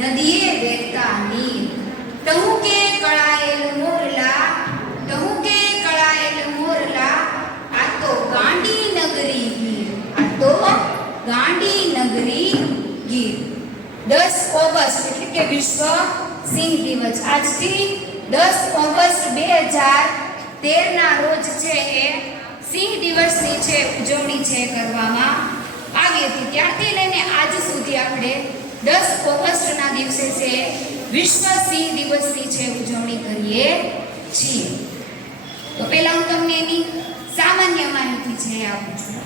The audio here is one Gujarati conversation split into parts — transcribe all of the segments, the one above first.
નદીએ વહેતા નીર. ટહુકે કળાયેલ મોરલા ટહુકે કળાયેલ મોરલા, આ તો ગાંડી નગરી ગીર. આ તો ગાંડી નગરી ગીર. દસ ઓગસ્ટ એટલે કે વિશ્વ સિંહ દિવસ. આજથી દસ ઓગસ્ટ બે હજાર તેરના રોજ છે એ સિંહ દિવસની છે ઉજવણી છે કરવામાં આવી હતી. ત્યારથી લઈને આજ સુધી આપણે દસ ઓગસ્ટના દિવસે છે, વિશ્વ સિંહ દિવસની છે, ઉજવણી કરીએ છીએ. તો પહેલા હું તમને એની સામાન્ય માહિતી છે આપું છું.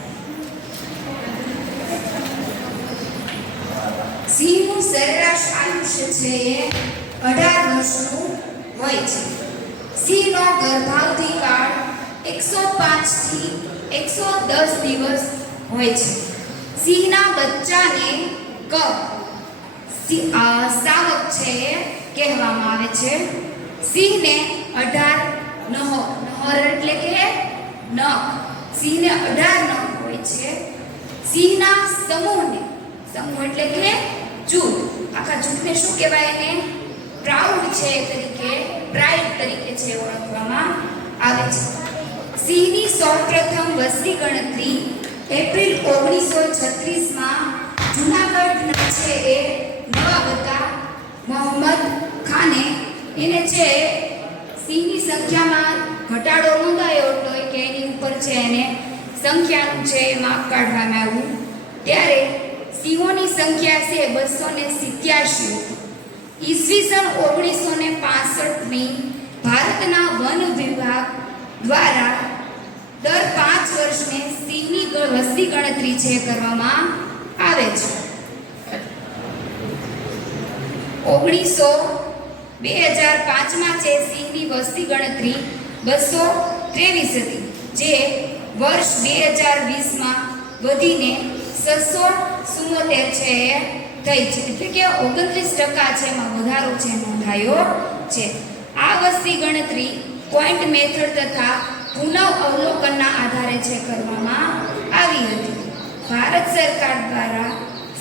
સિંહનું સરેરાશ આયુષ્ય છે એ અઢાર વર્ષનું હોય છે. સિંહનો ગર્ભાવધિ કાળ એકસો પાંચથી એકસો દસ દિવસ હોય છે. સિંહના બચ્ચાને ક સાવક છે કહેવામાં આવે છે. સિંહને અઢાર નહો, નહર એટલે કે નખ. સિંહને અઢાર નખ હોય છે. સિંહના સમૂહને, સમૂહ એટલે કે જૂથ. આખા જૂથને શું કહેવાય એને? પ્રાઉડ છે તરીકે, પ્રાઇડ તરીકે છે ઓળખવામાં આવે છે. સિંહની સૌપ્રથમ વસ્તી ગણતરી એપ્રિલ ઓગણીસો છત્રીસમાં જૂનાગઢ છે એ મોહમ્મદ ખાને એને છે સિંહની સંખ્યામાં ઘટાડો નોંધાયો હતો કે એની ઉપર છે એને સંખ્યાનું છે એ માપ કાઢવામાં આવ્યું. ત્યારે સિંહોની સંખ્યા છે બસો ને સિત્યાસી ઈસવીસન ઓગણીસો ને પાસઠની ભારતના વન વિભાગ દ્વારા દર પાંચ વર્ષને સિંહની વસ્તી ગણતરી છે કરવામાં આવે છે. ઓગણીસો બે હજાર પાંચમાં છે સિંહની વસ્તી ગણતરી બસો ત્રેવીસ હતી, જે વર્ષ બે હજાર વીસમાં વધીને છસો ચુમ્મોતેર છે એ થઈ છે. એટલે કે ઓગણત્રીસ ટકા છે એમાં વધારો છે, નોંધાયો છે. આ વસ્તી ગણતરી પોઈન્ટ મેથડ તથા પુનઃ અવલોકનના આધારે છે કરવામાં આવી હતી. ભારત સરકાર દ્વારા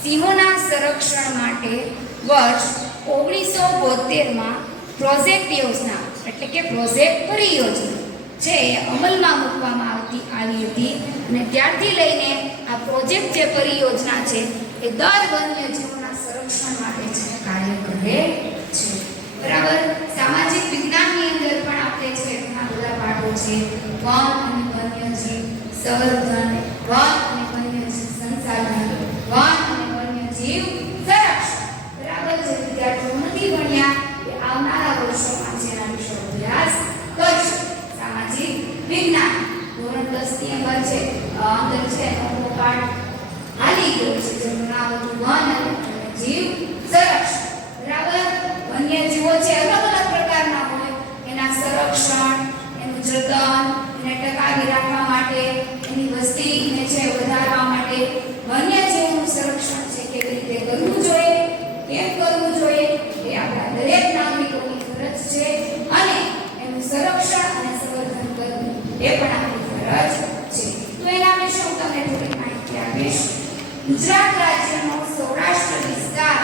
સિંહોના સંરક્ષણ માટે વર્ષ ઓગણીસો બોતેરમાં પ્રોજેક્ટ યોજના, એટલે કે પ્રોજેક્ટ પરિયોજના જે અમલમાં મૂકવામાં આવતી આવી હતી. અને ત્યારથી લઈને આ પ્રોજેક્ટ જે પરિયોજના છે, એ દર વન્યજીવોના સંરક્ષણ માટે છે કાર્ય કરે છે. બરાબર? સામાજિક વિજ્ઞાનની અંદર પણ આપણે છે ઘણા બધા પાઠો છે, વન અને વન્યજીવ સંવર્ધન, વન અને વન્યજીવ સંસાધન વન અને વન્યજીવ સંરક્ષણ બરાબર જે વિદ્યાર્થીઓ નથી ભણ્યા એ આવનારા વર્ષોમાં છે એના વિશે અભ્યાસ કરશે સામાજિક વિજ્ઞાન ધોરણ દસની અંદર છે અ, અંદર છે નવમો પાઠ હાલી ગયો છે, જેનું નામ હતું વન અને વન્યજીવ સંરક્ષણ. બરાબર? વન્યજીવો છે અલગ અલગ પ્રકારના હોય, એના સંરક્ષણ, એનું જતન, એને ટકાવી રાખવા માટે, એની વસ્તીને છે વધારવા માટે વન્યજીવોનું સંરક્ષણ છે કેવી રીતે કરવું જોઈએ કેમ કરવું જોઈએ એ આપણા દરેક નાગરિકોની ફરજ છે અને એનું સંરક્ષણ અને સંવર્ધન કરવું એ પણ આપણી ફરજ છે તો એના વિશે હું તમને થોડી માહિતી આપીશ ગુજરાત રાજ્યનો સૌરાષ્ટ્ર વિસ્તાર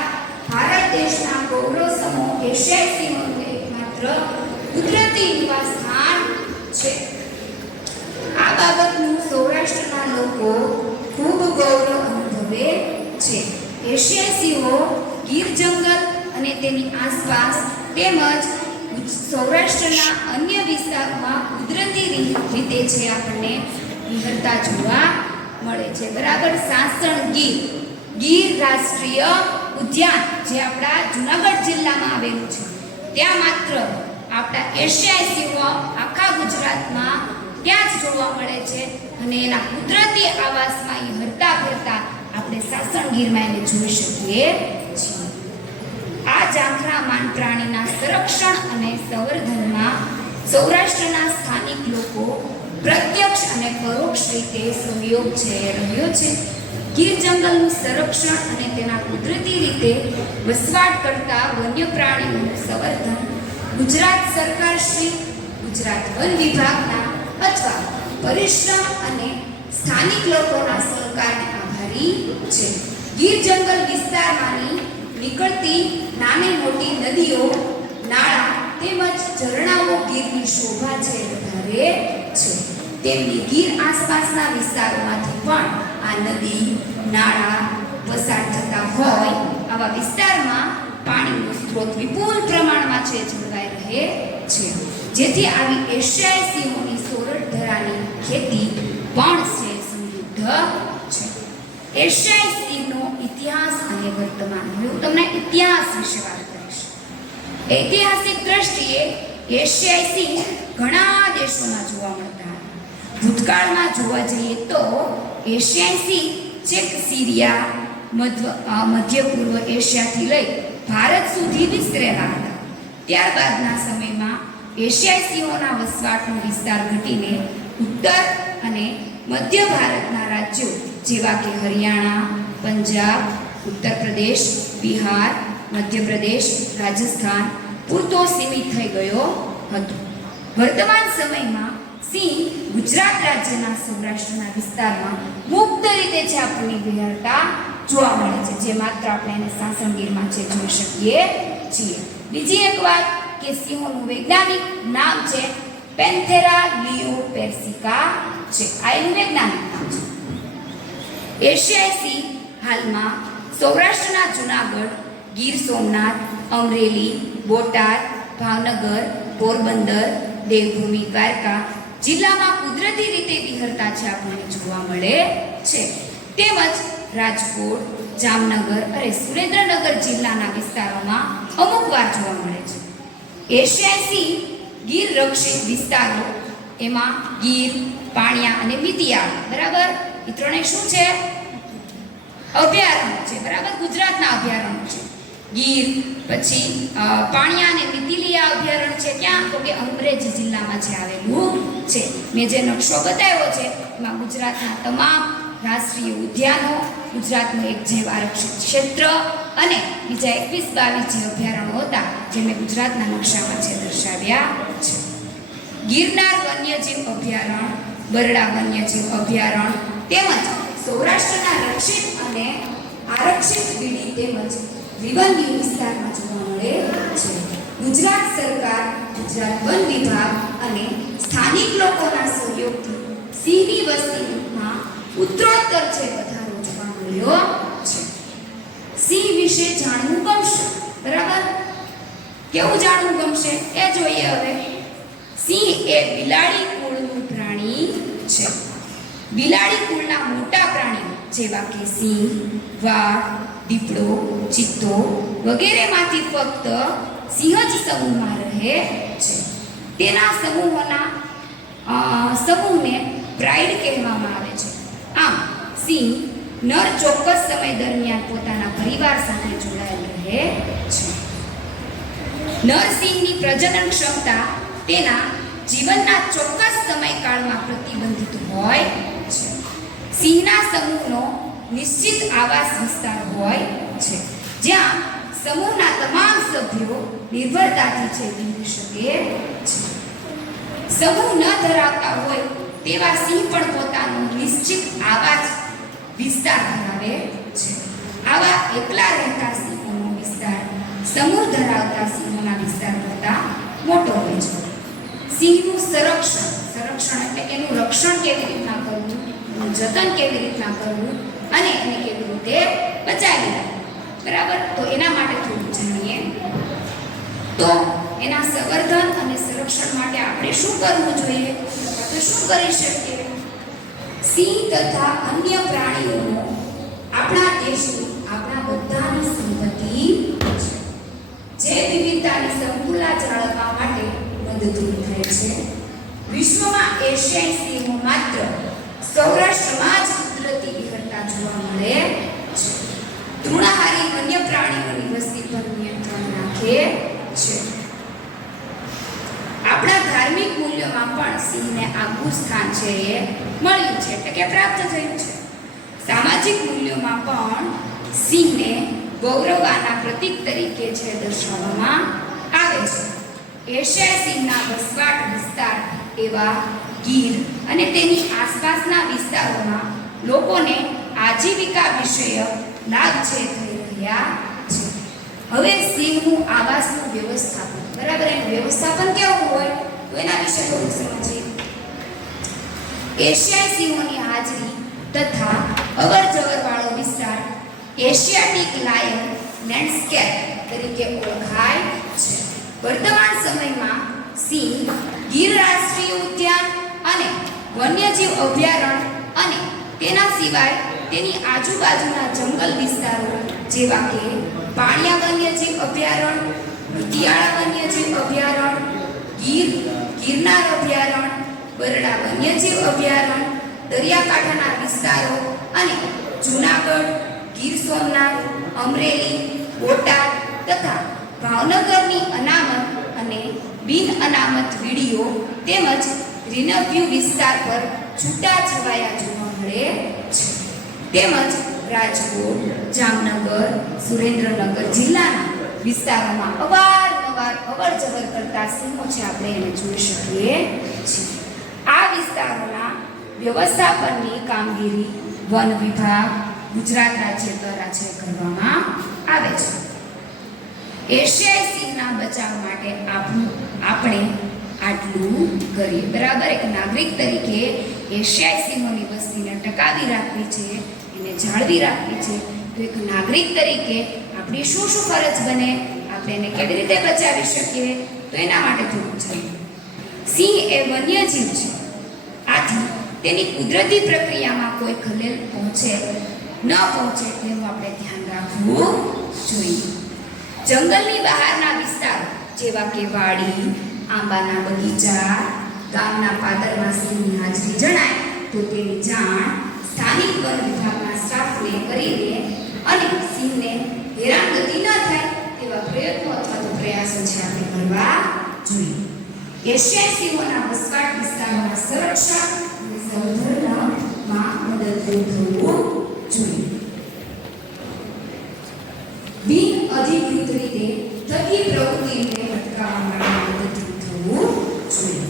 ભારત દેશના ગૌરવ સમૂહ એશિયાઈ સિંહોનું એકમાત્ર કુદરતી નિવાસ સ્થાન છે આ બાબતનું સૌરાષ્ટ્રના લોકો ખૂબ ગૌરવ અનુભવે છે એશિયાઈ સિંહો ગીર જંગલ અને તેની આસપાસ તેમજ સૌરાષ્ટ્રના અન્ય વિસ્તારોમાં કુદરતી રીતે છે આપણને વિહરતા જોવા મળે છે. બરાબર સાસણ ગીર. ગીર રાષ્ટ્રીય ઉદ્યાન જે આપણા જુનાગઢ જિલ્લામાં આવેલું છે. ત્યાં માત્ર આપણા એશિયાઈ સિંહો આખા ગુજરાતમાં ત્યાં જ જોવા મળે છે અને એના કુદરતી આવાસમાં એ હરતા ફરતા આપણે સાસણ ગીરમાં એને જોઈ શકીએ છીએ માન પ્રાણીના સંરક્ષણ અને સંવર્ધનમાં સૌરાષ્ટ્રના સ્થાનિક લોકો પ્રત્યક્ષ અને પરોક્ષ રીતે સહયોગ છે રહ્યો છે. ગીર જંગલનું સંરક્ષણ અને તેના કુદરતી રીતે વસવાટ કરતા વન્ય પ્રાણીઓનું સંવર્ધન ગુજરાત સરકાર શ્રી, ગુજરાત વન વિભાગના અથવા પરિશ્રમ અને સ્થાનિક લોકોના સહકારને આભારી છે. ગીર જંગલ વિસ્તારમાંની નીકળતી નાની મોટી નદીઓ, નાળા તેમજ ઝરણાઓ ગીરની શોભા છે વધારે છે. તેમની ગીર આસપાસના વિસ્તારોમાંથી પણ આ નદી, નાળા પસાર થતા હોય આવા વિસ્તારમાં પાણીનો સ્ત્રોત વિપુલ પ્રમાણમાં છે, જળવાઈ રહે છે. જેથી આવી એશિયાઈ સિંહોની સોરઠ ધરાની ખેતી પણ છે સમૃદ્ધ એશિયાઈ સ્ત્રીનો ઇતિહાસ અને વર્તમાન. હું તમને ઇતિહાસ વિશે વાત કરીશ. ઐતિહાસિક દ્રષ્ટિએ એશિયાઈ સિંહ ઘણા દેશોમાં જોવા મળતા ભૂતકાળમાં જોવા જઈએ તો એશિયાઈ સિંહ ચેક સિરિયા, મધ્ય મધ્ય પૂર્વ એશિયાથી લઈ ભારત સુધી વિસ્તરેલા હતા. ત્યારબાદના સમયમાં એશિયાઈ સિંહોના વસવાટનો વિસ્તાર ઘટીને ઉત્તર અને મધ્ય ભારતના રાજ્યો જેવા કે હરિયાણા, પંજાબ, ઉત્તર પ્રદેશ, બિહાર, મધ્યપ્રદેશ, રાજસ્થાન પૂરતો સીમિત થઈ ગયો હતો. વર્તમાન સમયમાં સિંહ ગુજરાત રાજ્યના સૌરાષ્ટ્રના વિસ્તારમાં મુક્ત રીતે છે આપણને વિહરતા જોવા મળે છે. જે માત્ર આપણે એને સાસણગીરમાં છે જોઈ શકીએ છીએ. બીજી એક વાત કે સિંહોનું વૈજ્ઞાનિક નામ છે પેન્થેરા લિયો પેર્સિકા છે. આ એનું વૈજ્ઞાનિક નામ છે. એશિયાઈ હાલમાં સૌરાષ્ટ્રના જુનાગઢ, ગીર સોમનાથ, અમરેલી, બોટાદ, ભાવનગર, પોરબંદર, દેવભૂમિ, દ્વારકા જિલ્લામાં કુદરતી રીતે વિહરતા છે આપણને જોવા મળે છે. તેમજ રાજકોટ, જામનગર અને સુરેન્દ્રનગર જિલ્લાના વિસ્તારોમાં અમુક વાર જોવા મળે છે. એશિયાઈ ગીર રક્ષિત વિસ્તારો, એમાં ગીર, પાણિયા અને મિતિયા બરાબર? એ ત્રણેય શું છે? અભયારણ્ય છે, બરાબર? ગુજરાતના અભયારણ્ય છે. ગીર, પછી પાણિયા અને મિતિલિયા અભયારણ્ય છે. ક્યાં? તો કે અંગ્રેજી જિલ્લામાં જે આવેલું છે. મેં જે નકશો બતાવ્યો છે, એમાં ગુજરાતના તમામ રાષ્ટ્રીય ઉદ્યાનો, ગુજરાતનું એક જૈવ આરક્ષિત ક્ષેત્ર અને બીજા એકવીસ બાવીસ જે અભયારણ્યો હતા, જે મેં ગુજરાતના નકશામાં છે દર્શાવ્યા છે. ગિરનાર વન્યજીવ અભયારણ્ય બરડા વન્યજીવ અભયારણ્ય તેમજ સૌરાષ્ટ્રના રક્ષિત અને આરક્ષિત બીડી તેમજ વિવનની વિસ્તારમાં જોવા મળે છે. ગુજરાત સરકાર, ગુજરાત વન વિભાગ અને સ્થાનિક લોકોના સહયોગથી સિંહની વસ્તીમાં ઉત્તરોત્તર છે વધારો જોવા મળ્યો છે. સિંહ વિશે જાણવું ગમશે, બરાબર? કેવું જાણવું ગમશે? એ જોઈએ હવે. સિંહ એ બિલાડી કુળનું પ્રાણી છે. બિલાડી જેવા કે સિંહ, વાઘ, દીપડો, ચિત્તો વગેરેમાંથી ફક્ત સિંહ જ સમૂહમાં રહે છે. તેના સમૂહોના સમૂહને પ્રાઇડ કહેવામાં આવે છે. આમ, સિંહ નર ચોક્કસ સમય દરમિયાન પોતાના પરિવાર સાથે જોડાયેલ રહે છે. નરસિંહની પ્રજનન ક્ષમતા તેના જીવનના ચોક્કસ સમયકાળમાં પ્રતિબંધિત હોય સિંહના સમૂહનો નિશ્ચિત આવાસ વિસ્તાર હોય છે, જ્યાં સમૂહના તમામ સભ્યો નિર્ભરતાથી છે જીવી શકે છે. સમૂહ ન ધરાવતા હોય તેવા સિંહ પણ પોતાનો નિશ્ચિત આવાસ વિસ્તાર ધરાવે છે. આવા એકલા રહેતા સિંહોનો વિસ્તાર સમૂહ ધરાવતા સિંહોના વિસ્તાર કરતાં મોટો હોય છે. સિંહનું સંરક્ષણ સંરક્ષણ એટલે એનું રક્ષણ કેવી રીતના કરવું? એનું જતન કેવી રીતના કરવું અને એને કેવી રીતે બચાવી રાખવું બરાબર? તો એના માટે થોડું જાણીએ. તો એના સંવર્ધન અને સંરક્ષણ માટે આપણે શું કરવું જોઈએ? તો શું કરી શકીએ? સિંહ તથા અન્ય પ્રાણીઓનો આપણા દેશની, આપણા બધાની સંપત્તિ છે. જે વિવિધતાની સંકુલા જાળવવા માટે મદદરૂપ થાય છે. વિશ્વમાં એશિયાઈ સિંહો માત્ર સૌરાષ્ટ્રમાં જ કુદરતી વિહરતા જોવા મળે છે. તૃણાહારી વન્ય પ્રાણીઓની વસ્તી પર નિયંત્રણ રાખે છે. આપણા ધાર્મિક મૂલ્યોમાં પણ સિંહને આગવું સ્થાન છે એ મળ્યું છે, એટલે કે પ્રાપ્ત થયું છે. સામાજિક મૂલ્યોમાં પણ સિંહને ગૌરવાના પ્રતીક તરીકે છે દર્શાવવામાં આવે છે. એશિયાઈ સિંહના વસવાટ વિસ્તાર એવા ગીર અને તેની આસપાસના વિસ્તારોમાં લોકોને આજીવિકા વિષયક લાભ છે થઈ રહ્યા છે. હવે સિંહનું આવાસનું વ્યવસ્થાપન, બરાબર? એનું વ્યવસ્થાપન કેવું હોય? તો એના વિશે થોડું સમજીએ. એશિયાઈ સિંહોની હાજરી તથા અવર જવર વાળો વિસ્તાર એશિયાટિક લાયન લેન્ડસ્કેપ તરીકે ઓળખાય છે. વર્તમાન સમયમાં સિંહ, ગીર રાષ્ટ્રીય ઉદ્યાન અને વન્યજીવ અભયારણ્ય અને તેના સિવાય તેની આજુબાજુના જંગલ વિસ્તારો જેવા કે પાણિયા વન્યજીવ અભયારણ્ય લુધિયાણા વન્યજીવ અભયારણ્ય ગીર, ગિરનાર અભયારણ્ય બરડા વન્યજીવ અભયારણ્ય દરિયાકાંઠાના વિસ્તારો અને જૂનાગઢ, ગીર સોમનાથ, અમરેલી, બોટાદ તથા ભાવનગરની અનામત અને બિન અનામત વીડિયો તેમજ રિનવ્યુ વિસ્તાર પર છૂટા છવાયા જોવા મળે છે. તેમજ રાજકોટ, જામનગર, સુરેન્દ્રનગર જિલ્લાના વિસ્તારોમાં અવારનવાર અવર જવર કરતા સિંહો છે આપણે એને જોઈ શકીએ છીએ. આ વિસ્તારોના વ્યવસ્થાપનની કામગીરી વન વિભાગ ગુજરાત રાજ્ય દ્વારા છે કરવામાં આવે છે. એશિયાઈ સિંહના બચાવ માટે આપણું આપણે આટલું કરીએ. બરાબર, એક નાગરિક તરીકે એશિયાઈ સિંહોની વસ્તીને ટકાવી રાખવી છે, એને જાળવી રાખવી છે. તો એક નાગરિક તરીકે આપણી શું શું ફરજ બને? આપણે એને કેવી રીતે બચાવી શકીએ? તો એના માટે થોડું જોઈએ સિંહ એ વન્યજીવ છે. આથી તેની કુદરતી પ્રક્રિયામાં કોઈ ખલેલ પહોંચે, ન પહોંચે તેનું આપણે ધ્યાન રાખવું જોઈએ. જંગલની બહારના વિસ્તારો જેવા કે વાડી, આંબાના બગીચા, ગામના પાદરમાં હાજરી જણાય તો તેની જાણ સ્થાનિક વન વિભાગના સ્ટાફને કરીને અને સિંહને હેરાનગતિ ન થાય તેવા પ્રયત્નો અથવા તો પ્રયાસો છે આપણે કરવા જોઈએ. એશિયાઈ સિંહોના વસવાટ વિસ્તારોના સંરક્ષણ અને સંવર્ધનમાં મદદરૂપ થવું જોઈએ બિન અધિકૃત રીતે થતી પ્રવૃત્તિને અટકાવવા માટે મદદરૂપ થવું જોઈએ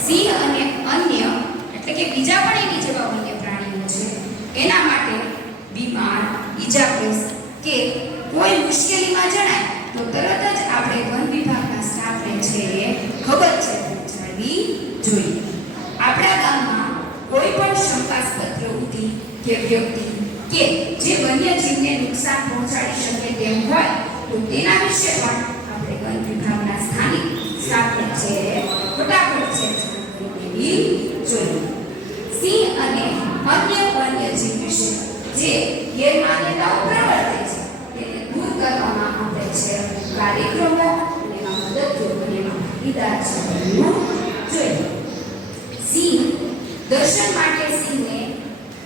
સિંહ અને અન્ય એટલે કે બીજા પણ એની જેવા વન્ય પ્રાણીઓ છે એના માટે બીમાર ઈજાગ્રસ્ત કે કોઈ મુશ્કેલીમાં જણાય તો તરત જ આપણે વન વિભાગના સ્ટાફને છે એ ખબર છે પહોંચાડવી જોઈએ આપણા ગામમાં કોઈ પણ શંકાસ્પદ પ્રવૃત્તિ કે વ્યક્તિ કે જે વન્યજીવને નુકસાન પહોંચાડી શકે તેમ હોય તો તેના વિશે પણ આપણે વન વિભાગના સ્થાનિક સ્ટાફને છે ફટાફટ છે જાણ કરી દેવી જોઈએ સિંહ અને અન્ય વન્યજીવ વિશે જે ગેરમાન્યતાઓ પ્રવર્તે છે તેને દૂર કરવામાં આપણે છે કાર્યક્રમો અને એમાં મદદરૂપ અને એમાં ભાગીદાર છે બનવું જોઈએ સિંહ દર્શન માટે સિંહને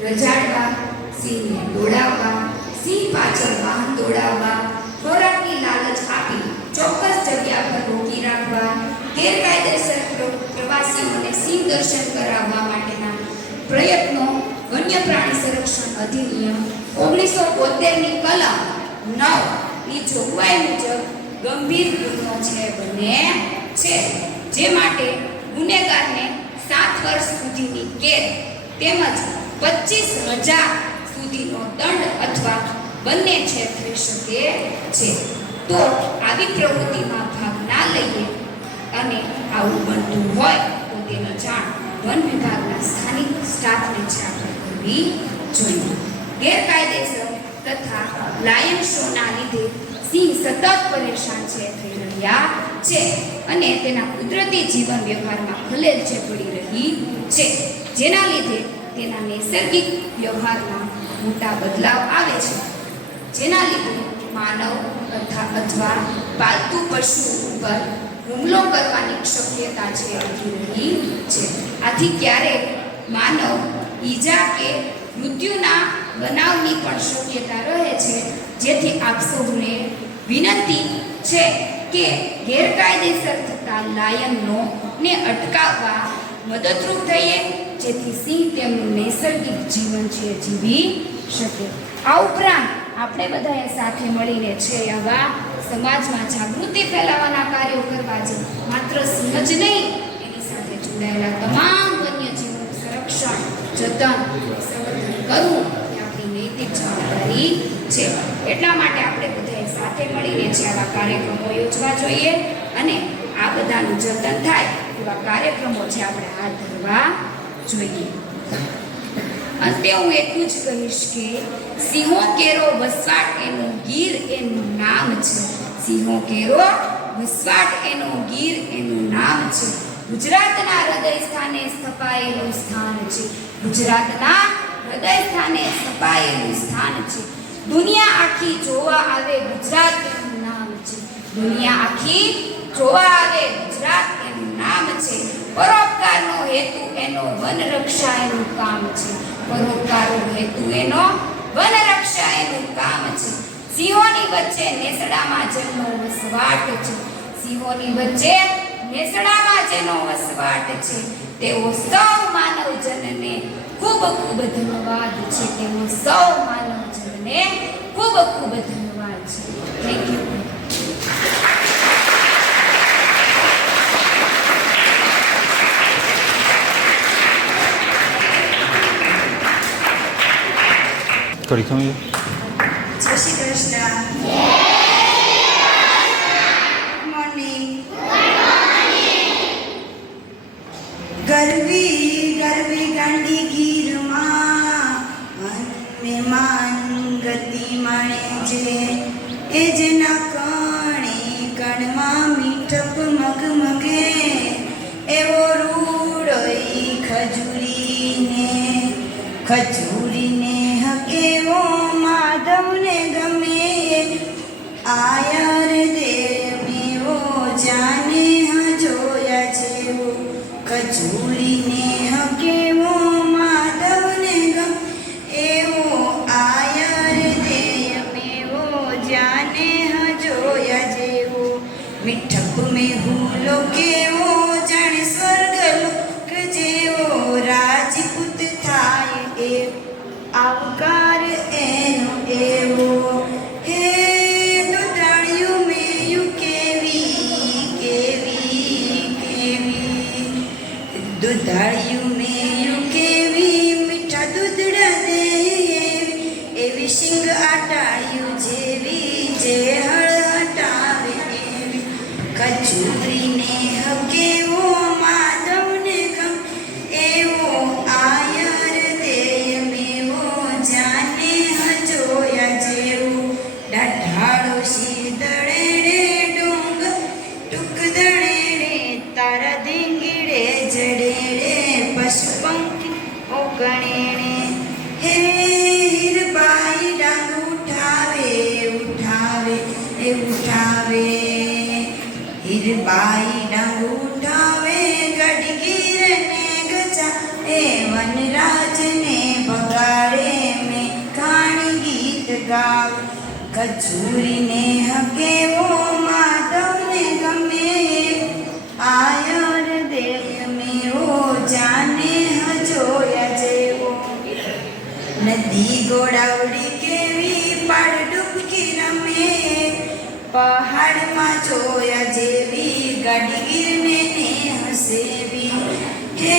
રજાડવા, સિંહને દોડાવવા, સિંહ પાછળ વાહન દોડાવવા, ખોરાકની લાલચ આપી, ચોક્કસ જગ્યા પર રોકી રાખવા, ગેરકાયદેસર પ્ર- પ્રવાસીઓને સિંહ દર્શન કરાવવા માટેના પ્રયત્નો વન્ય પ્રાણી સંરક્ષણ અધિનિયમ, ઓગણીસો બોતેરની કલમ નવની જોગવાઈ મુજબ ગંભીર ગુનો છે, બને છે, જે માટે ગુનેગારને સાત વર્ષ સુધીની કેદ તેમજ પચીસ હજાર સુધીનો દંડ અથવા બંને છે થઈ શકે છે. તો આવી પ્રવૃત્તિમાં ભાગ ના લઈએ, અને આવું બનતું હોય તો તેની જાણ વન વિભાગના સ્થાનિક સ્ટાફને છે આપણે કરવી જોઈએ. ગેરકાયદેસર તથા લાયન શોના લીધે સિંહ સતત પરેશાન છે, થઈ રહ્યા છે. અને તેના કુદરતી જીવન વ્યવહારમાં ખલેલ છે પડી રહી છે, જેના લીધે તેના નૈસર્ગિક વ્યવહારમાં મોટા બદલાવ આવે છે. જેના લીધે માનવ તથા અથવા પાલતુ પશુ ઉપર હુમલો કરવાની શક્યતા છે વધી રહી છે. આથી ક્યારેક માનવ ઈજા કે મૃત્યુના બનાવની પણ શક્યતા રહે છે, જેથી આપ સૌને વિનંતી છે કે ગેરકાયદેસર થતા લાયનનો ને અટકાવવા મદદરૂપ થઈએ, જેથી સિંહ તેમનું નૈસર્ગિક જીવન છે, જીવી શકે. આ ઉપરાંત આપણે બધાએ સાથે મળીને છે આવા સમાજમાં જાગૃતિ ફેલાવવાના કાર્યો કરવા છે માત્ર સિંહ જ નહીં, એની સાથે જોડાયેલા તમામ વન્યજીવોનું સંરક્ષણ, જતન, સંવર્ધન કરવું એ આપણી નૈતિક જવાબદારી છે. એટલા માટે આપણે બધાએ સાથે મળીને જે આવા કાર્યક્રમો યોજવા જોઈએ અને આ બધાનું જતન થાય એવા કાર્યક્રમો છે આપણે હાથ ધરવા જોઈએ. અંતે હું એટલું જ કહીશ કે સિંહો કેરો વસવાટ એનું ગીર એનું નામ છે. સિંહો કેરો વસવાટ એનો ગીર એનું નામ છે. ગુજરાતના હૃદય સ્થાને સ્થપાયેલું સ્થાન છે. ગુજરાતના હૃદય સ્થાને સ્થપાયેલું સ્થાન છે. દુનિયા આખી જોવા આવે ગુજરાત એનું નામ છે. દુનિયા આખી જોવા આવે ગુજરાત એનું નામ છે. પરોપકારનો હેતુ એનો વન રક્ષા એનું કામ છે. પરોપકારનો હેતુ એનો વન રક્ષા એનું કામ છે. સિંહોની વચ્ચે નેસડામાં જેમનો વસવાટ છે. સિંહોની વચ્ચે નેસડામાં જેનો વસવાટ છે. તેઓ સૌ માનવજનને ખૂબ ખૂબ ધન્યવાદ છે. તેઓ સૌ માનવજનને ખૂબ ખૂબ ધન્યવાદ છે. થેન્ક યુ થોડી સમજો ખજૂરીને હકેવો માધવને ગમે. આયર દેવીઓ જાને હજોયા જેવો. ખજૂરીને એવી નદી ગોળાવડી કેવી પાડ ડૂબકી રમે. પહાડમાં જોયા જેવી ગાડીગીરને ને હસેવી. હે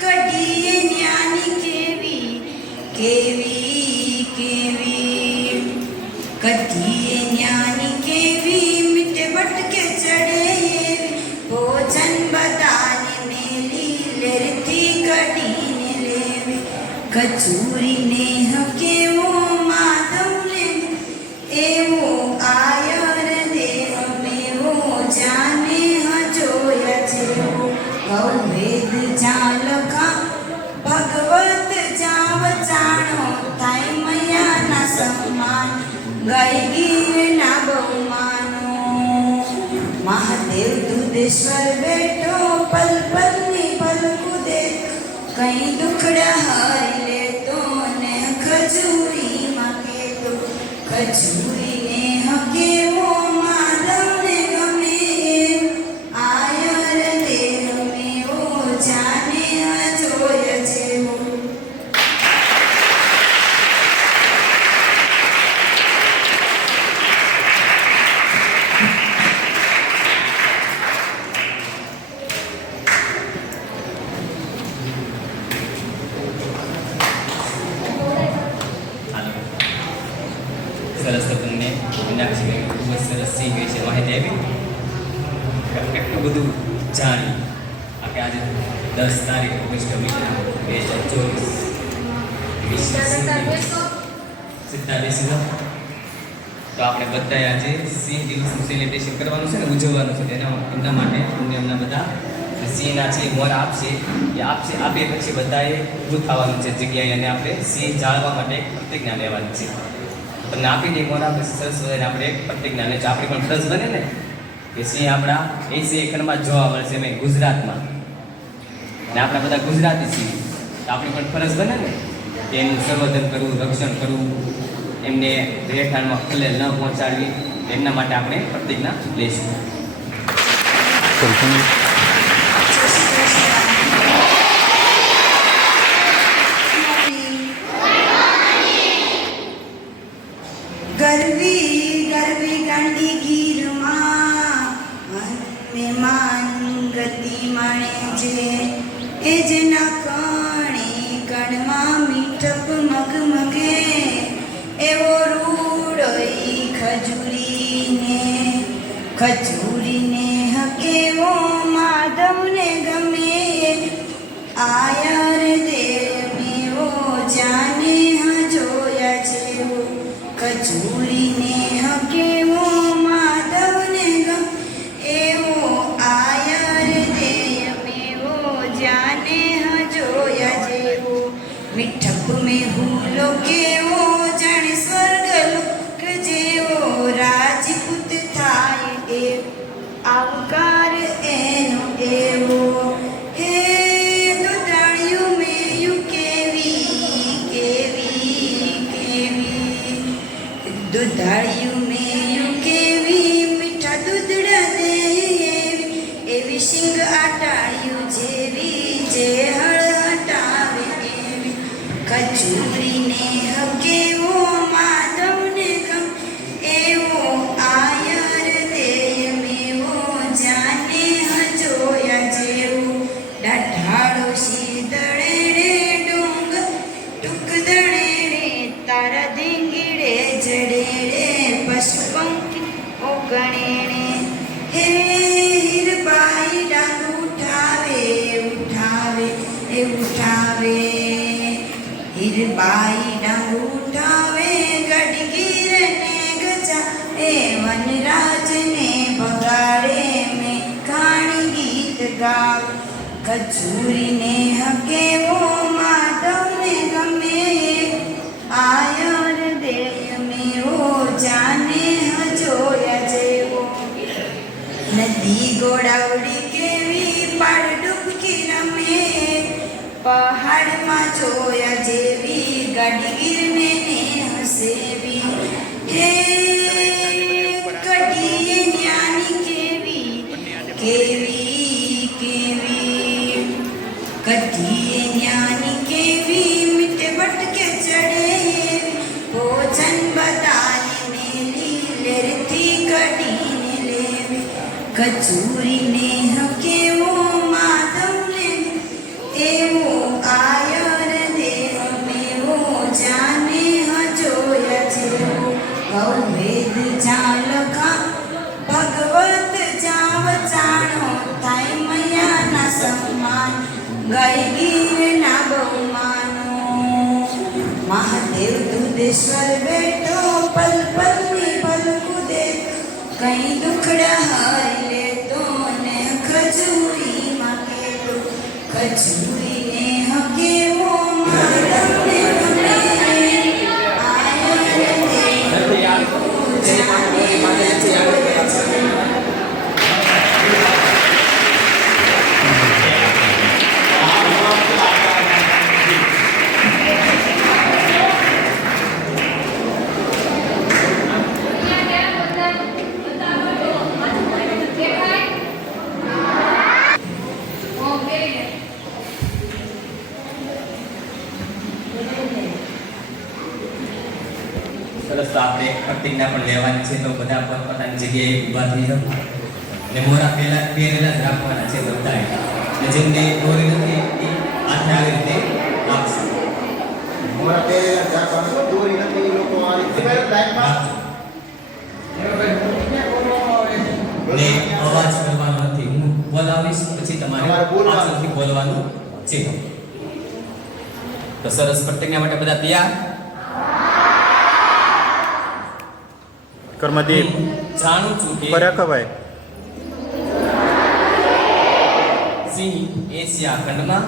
કઢીએ જ્ઞાની કેવી કેવી દુધેશ્વર બેઠો પલ પલની પલ દે કઈ દુખડા હારી લેતો ને ખજૂરીમાં કેતો. કચુરીને સીધા બેસી જાઓ. તો આપણે બધાએ આજે સિંહ દિવસનું સેલિબ્રેશન કરવાનું છે ને, ઉજવવાનું છે. તેના એમના માટે અમને એમના બધા સિંહના છે મોર આપશે, એ આપશે, આપે પછી બધાએ ઊભું થવાનું છે જગ્યાએ અને આપણે સિંહ જાળવા માટે પ્રતિજ્ઞા લેવાની છે. તમને આપીને મોર આપે સરસ વધારે આપણે પ્રતિજ્ઞા લે આપણી પણ ફરજ બને ને કે સિંહ આપણા એસી એકરમાં જોવા મળશે એમ ગુજરાતમાં. અને આપણા બધા ગુજરાતી સિંહ. આપણી પણ ફરજ બને ને. એનું સંવર્ધન કરવું રક્ષણ કરવું એમને રહેઠાણમાં ખલેલ ન પહોંચાડવી એમના માટે આપણે પ્રતિજ્ઞા લઈશું. ગરવી ગરવી ગાંડી ગીરમાં માન ગતિ માણે છે. એ જેના ખજૂરીને હકેવો માધવને ગમે આયર ગાવ કચૂરીને હકેવો માધવને ગમે. આયર દેય મેવો જાને હજોયા જેવો નદી ગોડાવડી કેવી પાડ ડૂબકી રમે. પહાડમાં જોયા જેવી ગાડીગીરને હસેવી. હે કચૂરીને હકેવો માધવને એવો આયર દેહ મેવો જાને હજોયા જેવો ભવભેદ જાલખા ભગવત જાવ જાણો થાય મયાના સન્માન ગઈ ગીરના બહુમાનો મહાદેવ દુધેશ્વર ખજૂરીને આપણે પ્રતિજ્ઞા પણ લેવાની છે તો બધા પોતપોતાની જગ્યાએ ઊભા થઈ જાઓ. એટલે મોરા પહેલા પહેરેલા જ રાખવાના છે બધા એટલે જેમને દોરી નથી એ હાથે આવી રીતે આપશે મોરા પહેરેલા ઝાકળમાં દોરી નથી એ લોકો આ રીતે ને અવાજ કરવાનો નથી. હું બોલાવીશ પછી તમારે બોલવાનું. બોલવાનું છે. તો સરસ પ્રતિજ્ઞા માટે બધા તૈયાર? કર્મદીપ જાણું છું કે પરાખભાઈ સિંહ એશિયા ખંડમાં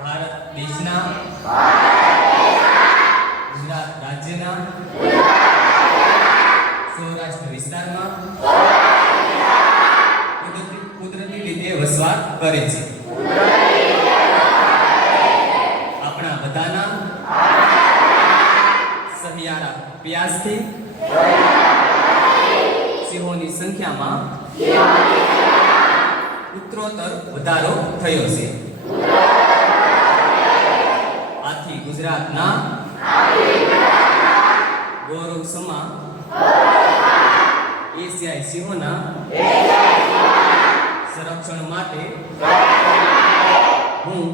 ભારત દેશના ગુજરાત રાજ્યના સૌરાષ્ટ્ર વિસ્તારમાં કુદરતી કુદરતી રીતે વસવાટ કરે છે આપણા બધાના સહિયારા પ્રયાસથી સિંહોની સંખ્યામાં ઉત્તરોત્તર વધારો થયો છે. આથી ગુજરાતના ગૌરવ સમા એશિયાઈ સિંહોના સંરક્ષણ માટે હું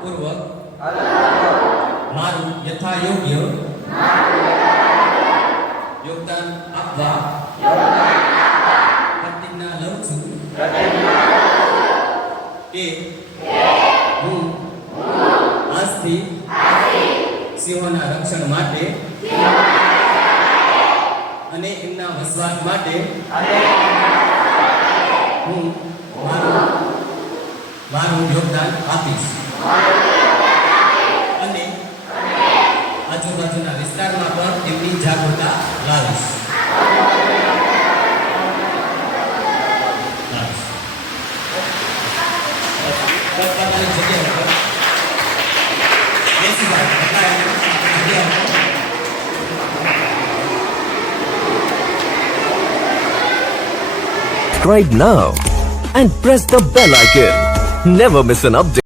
પૂર્વક મારું યથાયોગ્ય આપવા પ્રતિજ્ઞા છું કે હું આજથી સિંહોના રક્ષણ માટે અને એમના વસવાટ માટે હું મારું મારું યોગદાન આપીશ. આજુબાજુના વિસ્તારમાં પણ એમની જાગૃતતા લાવીશ લાવીશ. પોતપોતાની જગ્યા ઉપર બેસી જાઓ. બધા જગ્યા ઉપર subscribe now and press the bell icon. Never miss an update.